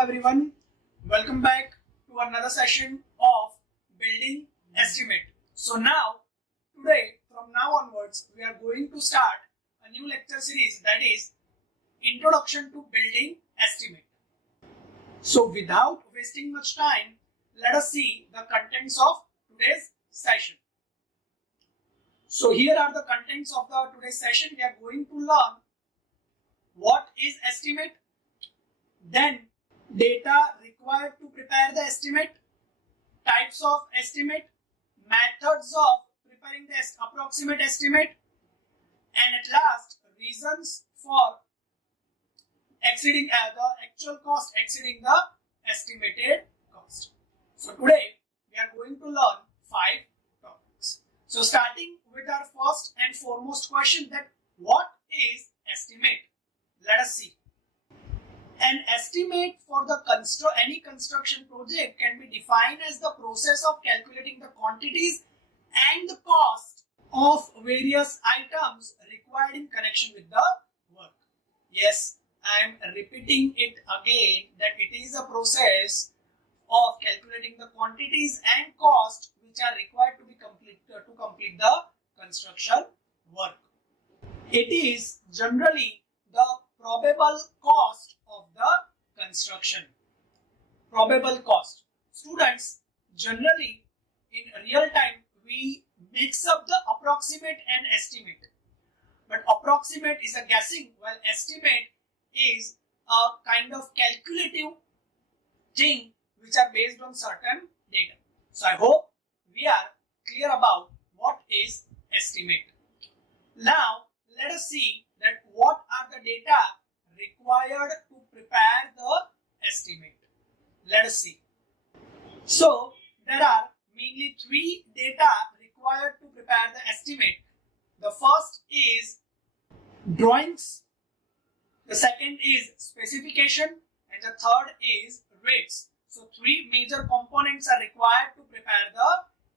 everyone, welcome back to another session of Building Estimate. So today from now onwards we are going to start a new lecture series, that is Introduction to Building Estimate. So without wasting much time, let us see the contents of today's session. So here are the contents of today's session. We are going to learn what is estimate, then data required to prepare the estimate, types of estimate, methods of preparing the approximate estimate, and at last reasons for exceeding the actual cost exceeding the estimated cost. So today we are going to learn 5 topics. So starting with our first and foremost question, that what is estimate? Let us see. An estimate for any construction project can be defined as the process of calculating the quantities and the cost of various items required in connection with the work. Yes, I am repeating it again, that it is a process of calculating the quantities and cost which are required to complete the construction work. It is generally the probable cost of the construction. Probable cost. Students, generally in real time we mix up the approximate and estimate. But approximate is a guessing, while estimate is a kind of calculative thing which are based on certain data. So I hope we are clear about what is estimate. Now let us see that what are the data required to prepare the estimate. Let us see. So there are mainly 3 data required to prepare the estimate. The first is drawings, the second is specification, and the third is rates. So 3 major components are required to prepare the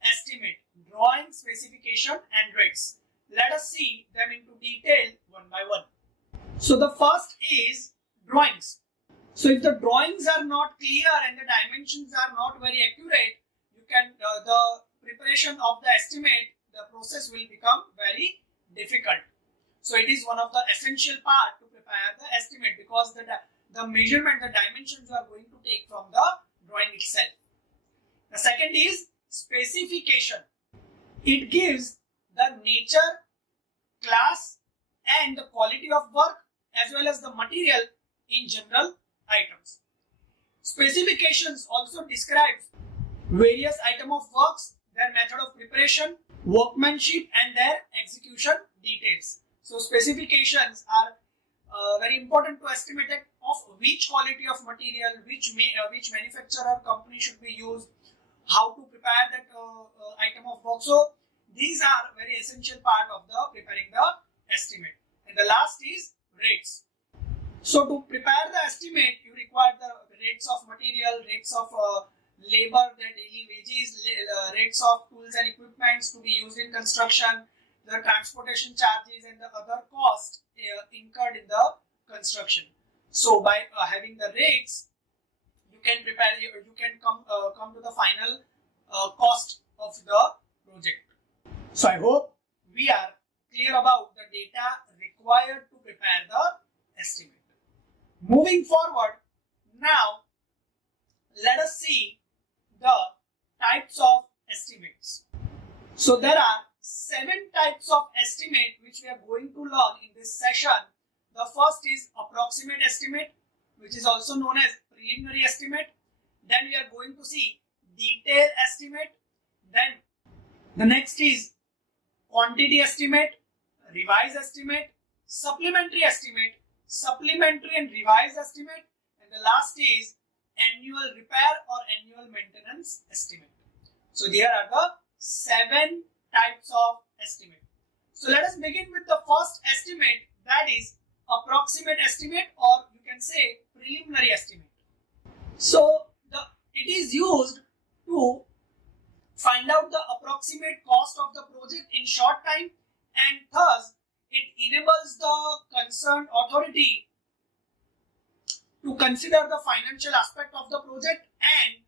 estimate: drawing, specification and rates. Let us see them into detail one by one. So the first is drawings. So if the drawings are not clear and the dimensions are not very accurate, the preparation of the estimate, the process will become very difficult. So it is one of the essential part to prepare the estimate, because the measurement, the dimensions you are going to take from the drawing itself. The second is specification. It gives the nature, class and the quality of work as well as the material in general items. Specifications also describes various item of works, their method of preparation, workmanship and their execution details. So specifications are very important to estimate that of which quality of material, which manufacturer company should be used, how to prepare that item of work. So these are very essential part of the preparing the estimate. And the last is rates. So to prepare the estimate, you require the rates of material, rates of labor, their daily wages, rates of tools and equipments to be used in construction, the transportation charges and the other costs incurred in the construction. So by having the rates, you can come to the final cost of the project. So I hope we are clear about the data required to prepare the estimate. Moving forward, now let us see the types of estimates. So there are 7 types of estimate which we are going to learn in this session. The first is approximate estimate, which is also known as preliminary estimate. Then we are going to see detailed estimate. Then the next is quantity estimate, revised estimate, supplementary estimate, supplementary and revised estimate, and the last is annual repair or annual maintenance estimate. So there are the 7 types of estimate. So let us begin with the first estimate, that is approximate estimate, or you can say preliminary estimate. So it is used to find out the approximate cost of the project in short time, and thus it enables the concerned authority to consider the financial aspect of the project and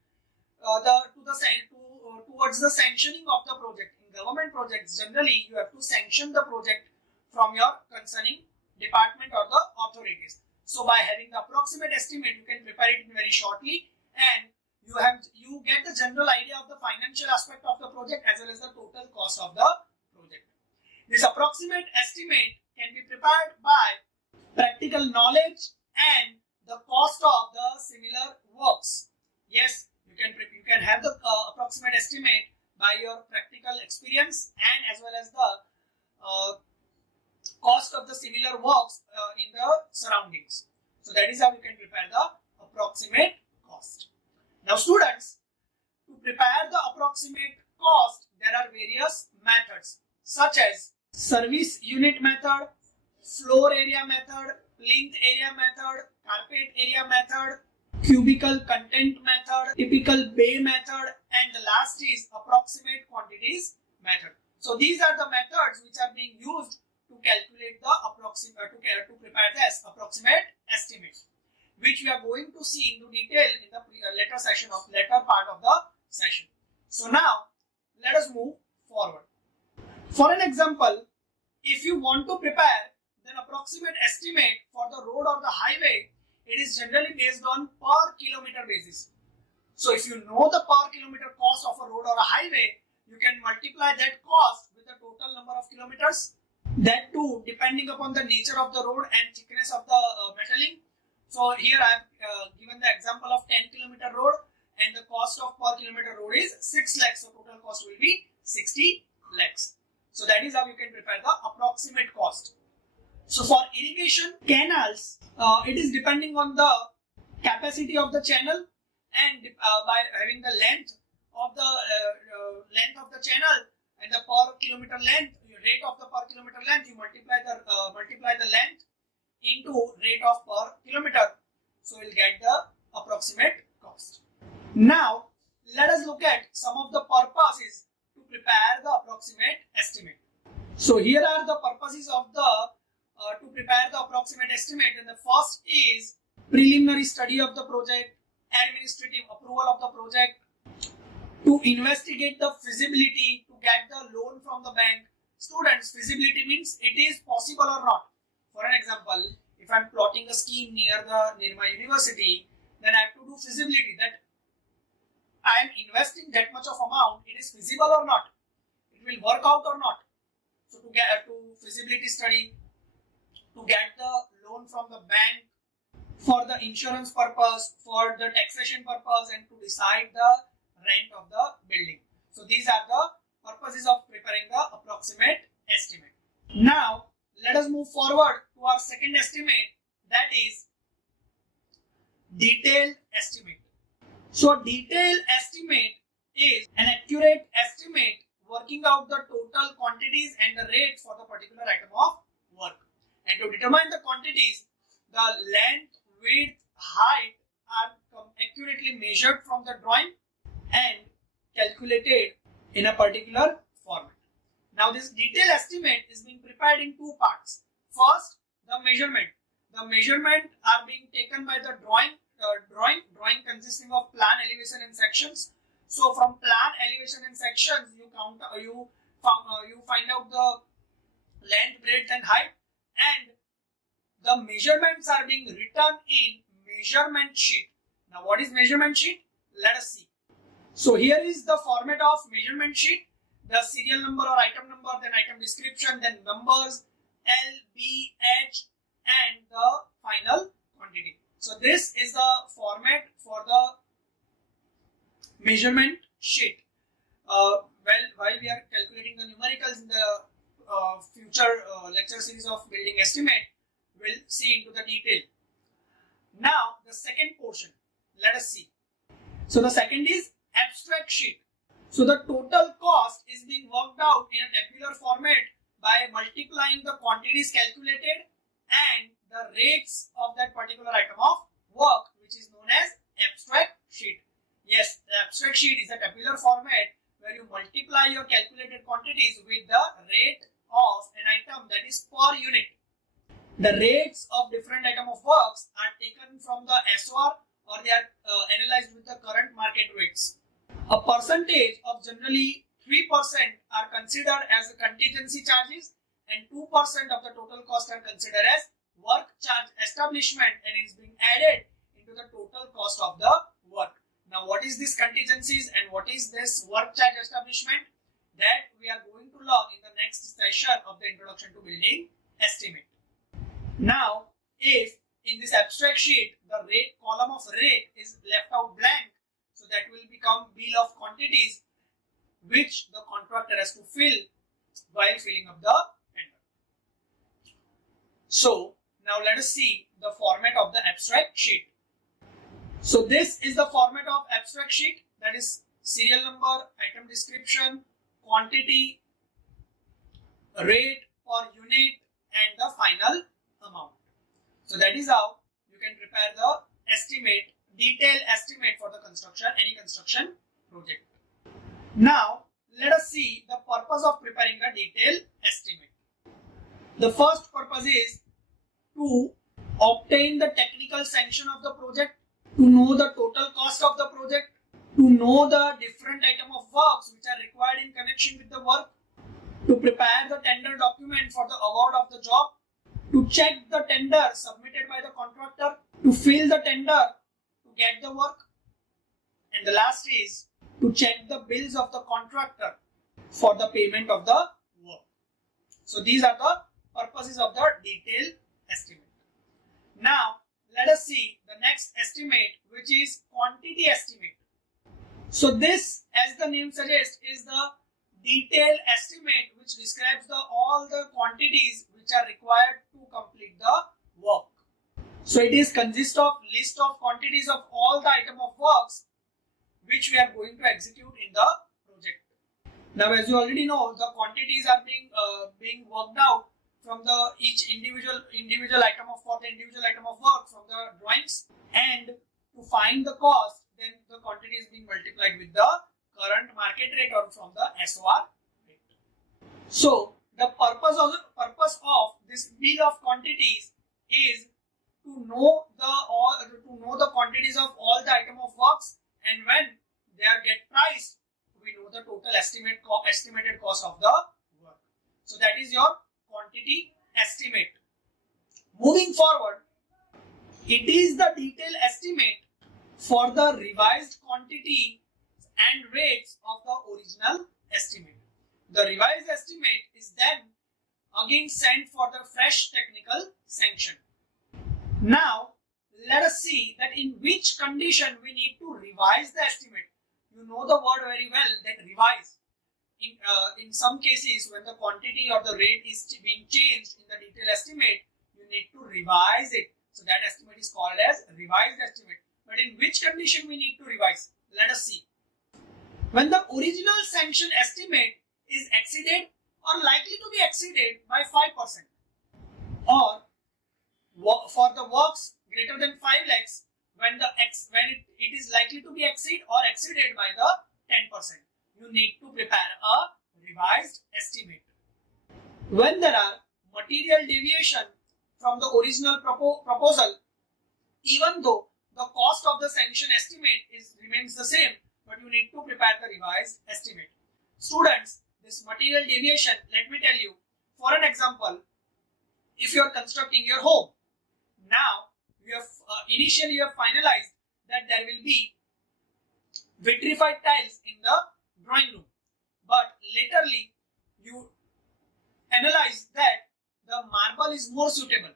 towards the sanctioning of the project. In government projects, generally you have to sanction the project from your concerning department or the authorities. So by having the approximate estimate, you can prepare it very shortly, and you get the general idea of the financial aspect of the project as well as the total cost of the project. This approximate estimate can be prepared by practical knowledge and the cost of the similar works. Yes, you can have the approximate estimate by your practical experience and as well as the cost of the similar works in the surroundings. So that is how you can prepare the approximate cost. Now students, to prepare the approximate cost, there are various methods such as service unit method, floor area method, plinth area method, carpet area method, cubical content method, typical bay method, and the last is approximate quantities method. So these are the methods which are being used to calculate the to prepare this approximate estimate, which we are going to see into detail in the later part of the session. So now let us move forward. For an example, if you want to prepare an approximate estimate for the road or the highway, it is generally based on per kilometer basis. So if you know the per kilometer cost of a road or a highway, you can multiply that cost with the total number of kilometers. That too depending upon the nature of the road and thickness of the metalling. So here I have given the example of 10 kilometer road and the cost of per kilometer road is 6 lakhs. So total cost will be 60 lakhs. So that is how you can prepare the approximate cost. So for irrigation canals, it is depending on the capacity of the channel and by having the length of the channel and the per kilometer length, rate of the per kilometer length, you multiply the length into rate of per kilometer. So we'll get the approximate cost. Now let us look at some of the purposes to prepare the approximate estimate. So here are the purposes of the to prepare the approximate estimate, and the first is preliminary study of the project, administrative approval of the project, to investigate the feasibility, to get the loan from the bank. Students, feasibility means it is possible or not. For an example, if I am plotting a scheme near my university, then I have to do feasibility, that I am investing that much of amount, it is feasible or not, it will work out or not. So to get feasibility study, to get the loan from the bank for the insurance purpose, for the taxation purpose, and to decide the rent of the building. So these are the purposes of preparing the approximate estimate. Now let us move forward to our second estimate, that is detailed estimate. So detailed estimate is an accurate estimate working out the total quantities and the rate for the particular item of work. And to determine the quantities, the length, width, height are accurately measured from the drawing and calculated in a particular format. Now this detailed estimate is being prepared in two parts. First, the measurement. The measurement are being taken by the drawing consisting of plan, elevation and sections. So from plan, elevation and sections, you find out the length, breadth and height, and the measurements are being written in measurement sheet. Now what is measurement sheet? Let us see. So here is the format of measurement sheet. The serial number or item number, then item description, then numbers, L, B, H, and the final quantity. So this is the format for the measurement sheet. While we are calculating the numericals in the future lecture series of building estimate, we'll see into the detail. Now the second portion, let us see. So the second is abstract sheet. So the total cost is being worked out in a tabular format by multiplying the quantities calculated and the rates of that particular item of work, which is known as abstract sheet. Yes, the abstract sheet is a tabular format where you multiply your calculated quantities with the rate of an item, that is per unit. The rates of different item of works are taken from the SOR or they are analyzed with the current market rates. A percentage of generally 3% are considered as contingency charges and 2% of the total cost are considered as work charge establishment and is being added into the total cost of the work. Now what is this contingencies and what is this work charge establishment? That we are going to learn in the next session of the introduction to building estimate. Now if in this abstract sheet the rate column of rate is left out blank, so that will become bill of quantities which the contractor has to fill while filling up the tender. So now let us see the format of the abstract sheet. So this is the format of abstract sheet, that is serial number, item description, quantity, rate per unit and the final amount. So that is how you can prepare the estimate, detailed estimate for the construction, any construction project. Now let us see the purpose of preparing the detailed estimate. The first purpose is to obtain the technical sanction of the project, to know the total cost of the project, to know the different item of works which are required in connection with the work, to prepare the tender document for the award of the job, to check the tender submitted by the contractor, to fill the tender to get the work, and the last is to check the bills of the contractor for the payment of the work. So these are the purposes of the detailed estimate. Now let us see the next estimate, which is quantity estimate. So this, as the name suggests, is the detailed estimate which describes all the quantities which are required to complete the work. So it is consists of list of quantities of all the item of works which we are going to execute in the project. Now as you already know, the quantities are being worked out from the each individual item of for the individual item of work from the drawings, and to find the cost, then the quantity is being multiplied with the current market rate or from the SOR rate. So the purpose of this bill of quantities is to know the quantities of all the item of works, and when they are get priced, we know the total estimated cost of the work. So that is your quantity estimate. Moving forward, it is the detailed estimate for the revised quantity and rates of the original estimate. The revised estimate is then again sent for the fresh technical sanction. Now let us see that in which condition we need to revise the estimate. You know the word very well, that revise. In some cases, when the quantity or the rate is being changed in the detailed estimate, you need to revise it. So that estimate is called as revised estimate. But in which condition we need to revise? Let us see. When the original sanction estimate is exceeded or likely to be exceeded by 5%, or for the works greater than 5 lakhs, when it is likely to be exceeded by the 10%, you need to prepare a revised estimate. When there are material deviation from the original proposal, even though the cost of the sanction estimate remains the same, but you need to prepare the revised estimate. Students, this material deviation, let me tell you, for an example, if you are constructing your home, now initially you have finalized that there will be vitrified tiles in the drawing room, but laterly you analyze that the marble is more suitable.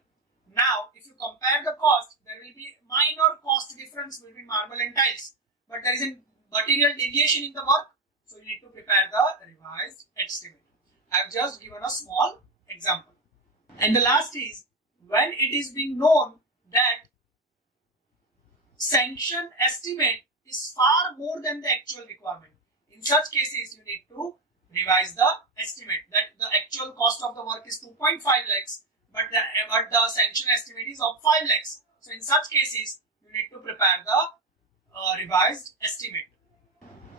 Now if you compare the cost, there will be minor cost difference between marble and tiles, but there is a material deviation in the work, so you need to prepare the revised estimate. I have just given a small example. And the last is when it is being known that sanction estimate is far more than the actual requirement. In such cases, you need to revise the estimate, that the actual cost of the work is 2.5 lakhs, but the sanction estimate is of 5 lakhs. So in such cases, you need to prepare the revised estimate.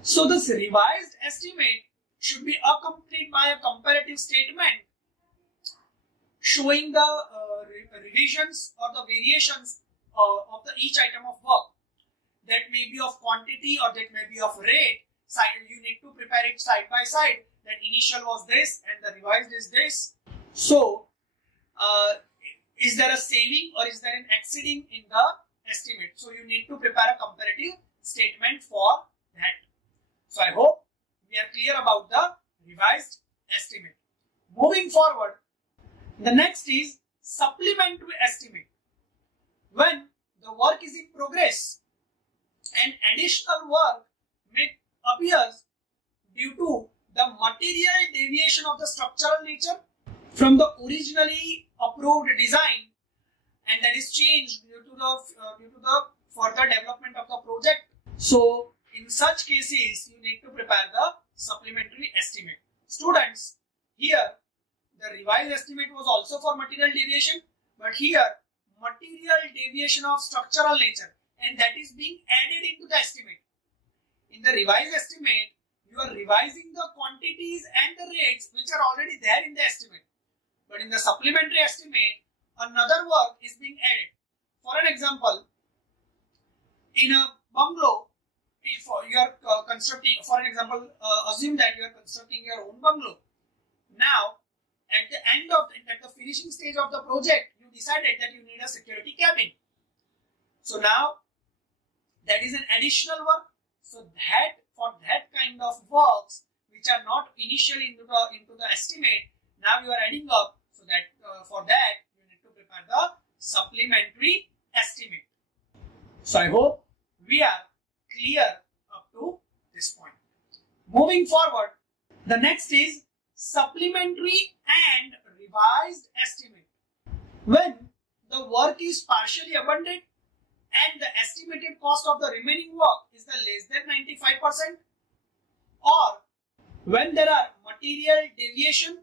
So this revised estimate should be accompanied by a comparative statement showing the revisions or the variations each item of work. That may be of quantity or that may be of rate. You need to prepare it side by side. That initial was this and the revised is this. So, is there a saving or is there an exceeding in the estimate? So, you need to prepare a comparative statement for that. So, I hope we are clear about the revised estimate. Moving forward, the next is supplementary estimate. When the work is in progress and additional work may appears due to the material deviation of the structural nature from the originally approved design, and that is changed due to the further development of the project. So in such cases you need to prepare the supplementary estimate. Students, here the revised estimate was also for material deviation, but here material deviation of structural nature, and that is being added into the estimate. In the revised estimate, you are revising the quantities and the rates which are already there in the estimate. But in the supplementary estimate, another work is being added. For an example, in a bungalow, if you are constructing, for an example, assume that you are constructing your own bungalow. Now, at the finishing stage of the project, you decided that you need a security cabin. So now, that is an additional work. So that for that kind of works which are not initially into the estimate, now you are adding up. So that for that you need to prepare the supplementary estimate. So I hope we are clear up to this point. Moving forward, the next is supplementary and revised estimate. When the work is partially abundant and the estimated cost of the remaining work is the less than 95%, or when there are material deviation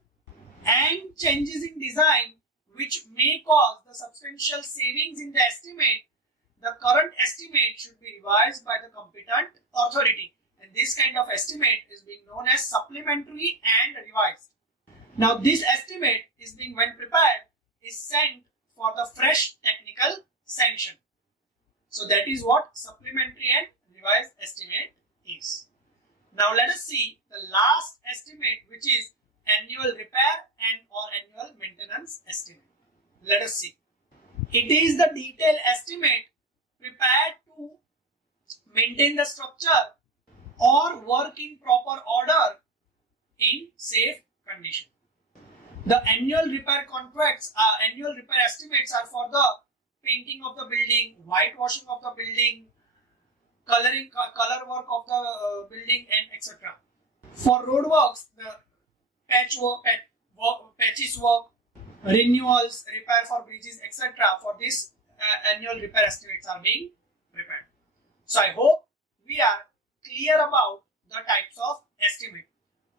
and changes in design which may cause the substantial savings in the estimate, the current estimate should be revised by the competent authority, and this kind of estimate is being known as supplementary and revised. Now this estimate is being, when prepared, is sent for the fresh technical sanction. So that is what supplementary and revised estimate is. Now let us see the last estimate, which is annual repair and or annual maintenance estimate. Let us see. It is the detailed estimate prepared to maintain the structure or work in proper order in safe condition. The annual repair contracts, annual repair estimates are for the painting of the building, whitewashing of the building, color work of the building, and etc. For road works, the patches work, renewals, repair for bridges, etc. For this annual repair estimates are being prepared. So I hope we are clear about the types of estimate.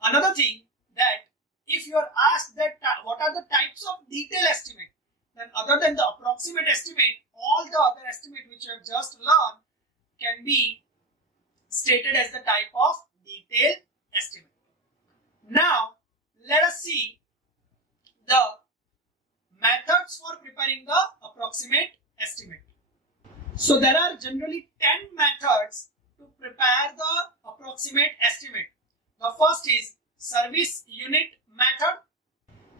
Another thing, that if you are asked that what are the types of detailed estimate, then other than the approximate estimate, all the other estimate which you have just learned can be stated as the type of detailed estimate. Now, let us see the methods for preparing the approximate estimate. So there are generally 10 methods to prepare the approximate estimate. The first is service unit method.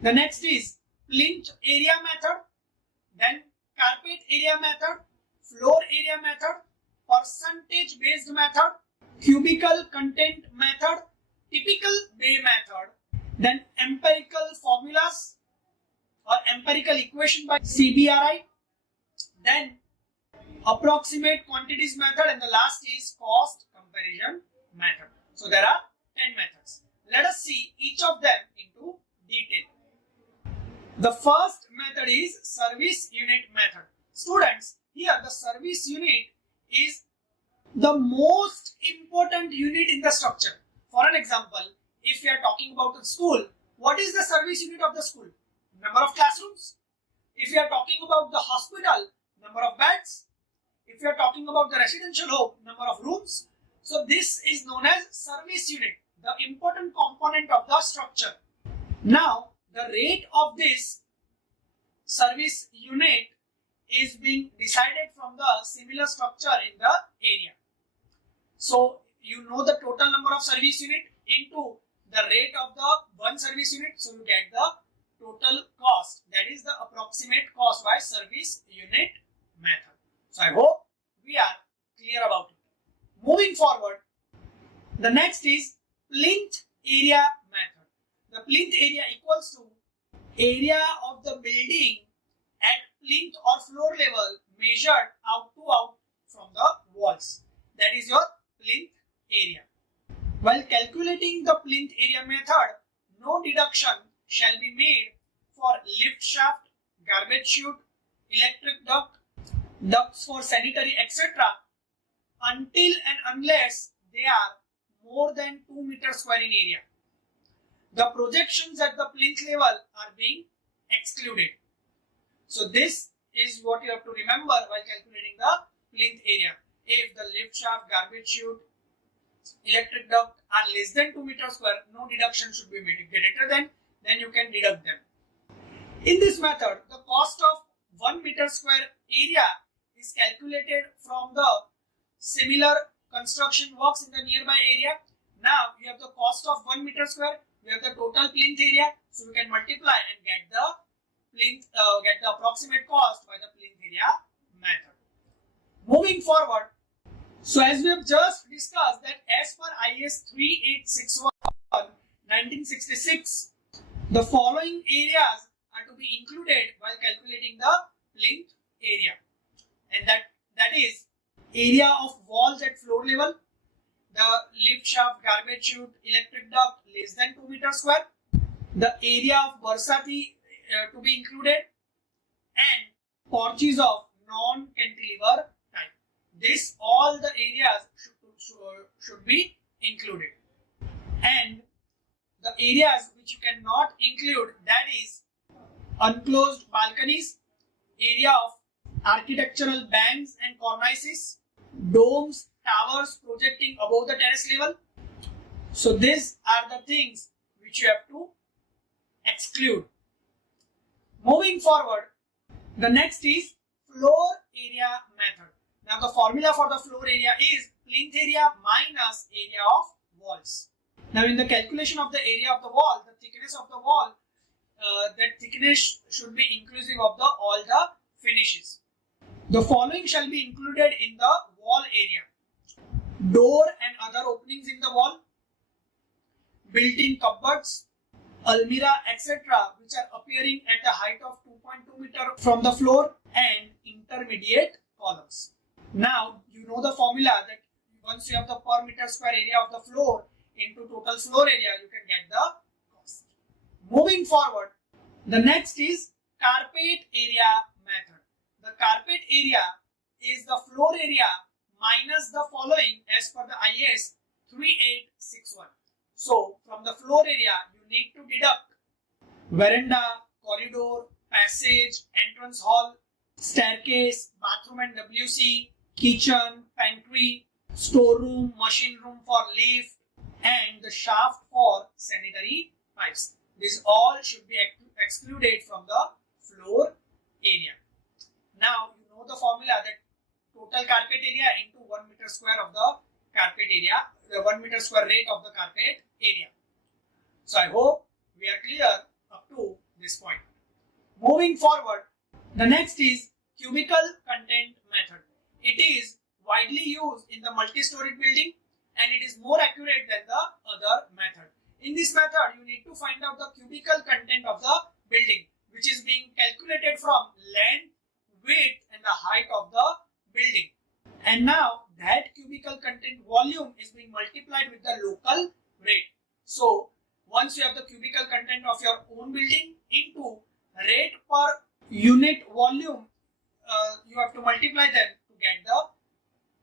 The next is plinth area method. Then carpet area method, floor area method, percentage based method, cubical content method, typical bay method, then empirical formulas or empirical equation by CBRI, then approximate quantities method, and the last is cost comparison method. So there are 10 methods. Let us see each of them into detail. The first method is service unit method. Students, here the service unit is the most important unit in the structure. For an example, if we are talking about a school, what is the service unit of the school? Number of classrooms. If we are talking about the hospital, number of beds. If we are talking about the residential home, number of rooms. So this is known as service unit, the important component of the structure. Now, the rate of this service unit is being decided from the similar structure in the area. So you know the total number of service unit into the rate of the one service unit, so you get the total cost, that is the approximate cost by service unit method. So I hope we are clear about it. Moving forward, the next is plinth area method. The plinth area equals to area of the building at plinth or floor level measured out to out from the walls. That is your plinth area. While calculating the plinth area method, no deduction shall be made for lift shaft, garbage chute, electric duct, ducts for sanitary, etc. until and unless they are more than 2 meters square in area. The projections at the plinth level are being excluded. So this is what you have to remember while calculating the plinth area. If the lift shaft, garbage chute, electric duct are less than 2 meters square, no deduction should be made. If greater than, then you can deduct them. In this method, the cost of 1 meter square area is calculated from the similar construction works in the nearby area. Now you have the cost of 1 meter square, we have the total plinth area, so we can multiply and get the approximate cost by the plinth area method. Moving forward, so as we have just discussed that as per IS 3861 1966, the following areas are to be included while calculating the plinth area, and that is area of walls at floor level, the lift shaft, garbage chute, electric duct less than 2 meters square, the area of Barsati to be included, and porches of non-cantilever type. This all the areas should be included. And the areas which you cannot include, that is unclosed balconies, area of architectural banks and cornices, domes, towers projecting above the terrace level. So these are the things which you have to exclude. Moving forward, the next is floor area method. Now the formula for the floor area is plinth area minus area of walls. Now in the calculation of the area of the wall, the thickness of the wall, that thickness should be inclusive of all the finishes. The following shall be included in the wall area: door and other openings in the wall, built-in cupboards, almirah, etc., which are appearing at a height of 2.2 meter from the floor, and intermediate columns. Now you know the formula that once you have the per meter square area of the floor into total floor area, you can get the cost. Moving forward, the next is carpet area method. The carpet area is the floor area minus the following as per the IS 3861. So from the floor area, you need to deduct veranda, corridor, passage, entrance hall, staircase, bathroom and WC, kitchen, pantry, storeroom, machine room for lift, and the shaft for sanitary pipes. These all should be excluded from the floor area. Now you know the formula that total carpet area into 1 meter square of the carpet area, the 1 meter square rate of the carpet area. So I hope we are clear up to this point. Moving forward, the next is cubical content method. It is widely used in the multi-storied building and it is more accurate than the other method. In this method, you need to find out the cubical content of the building, which is being calculated from length, width and the height of the building. And now that cubical content volume is being multiplied with the local rate. So once you have the cubical content of your own building into rate per unit volume, you have to multiply them to get the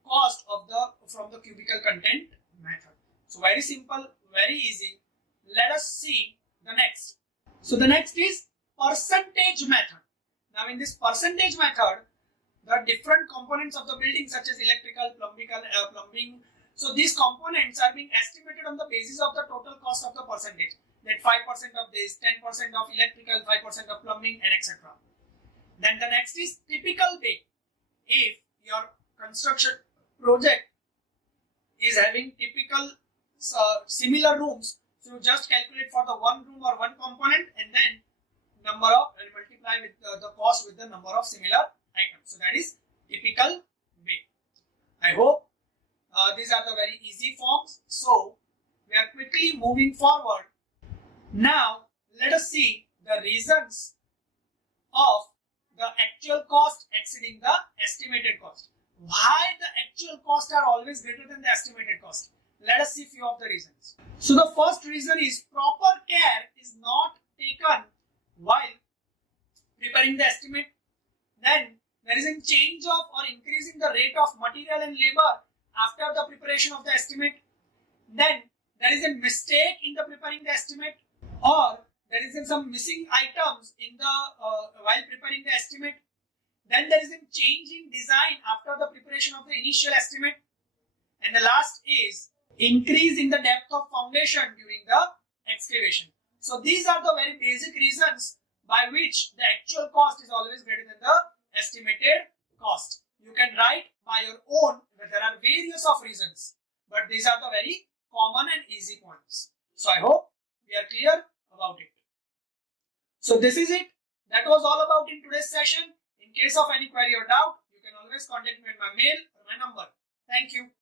cost of from the cubical content method. So very simple, very easy. Let us see the next. So the next is percentage method. Now in this percentage method, the different components of the building such as electrical, plumbing. So these components are being estimated on the basis of the total cost of the percentage. That 5% of this, 10% of electrical, 5% of plumbing and etc. Then the next is typical bay. If your construction project is having typical similar rooms, so you just calculate for the one room or one component and then number of and multiply with the cost with the number of similar items. So that is typical bay. I hope these are the very easy forms. So we are quickly moving forward. Now let us see the reasons of the actual cost exceeding the estimated cost. Why the actual costs are always greater than the estimated cost? Let us see few of the reasons. So the first reason is proper care is not taken while preparing the estimate. Then there is a change of or increasing the rate of material and labor after the preparation of the estimate. Then there is a mistake in the preparing the estimate, or there is some missing items in the while preparing the estimate. Then there is a change in design after the preparation of the initial estimate. And the last is increase in the depth of foundation during the excavation. So these are the very basic reasons by which the actual cost is always greater than the estimated cost. You can write by your own, but there are various of reasons, but these are the very common and easy points. So I hope we are clear about it. So this is it. That was all about in today's session. In case of any query or doubt, you can always contact me at my mail or my number. Thank you.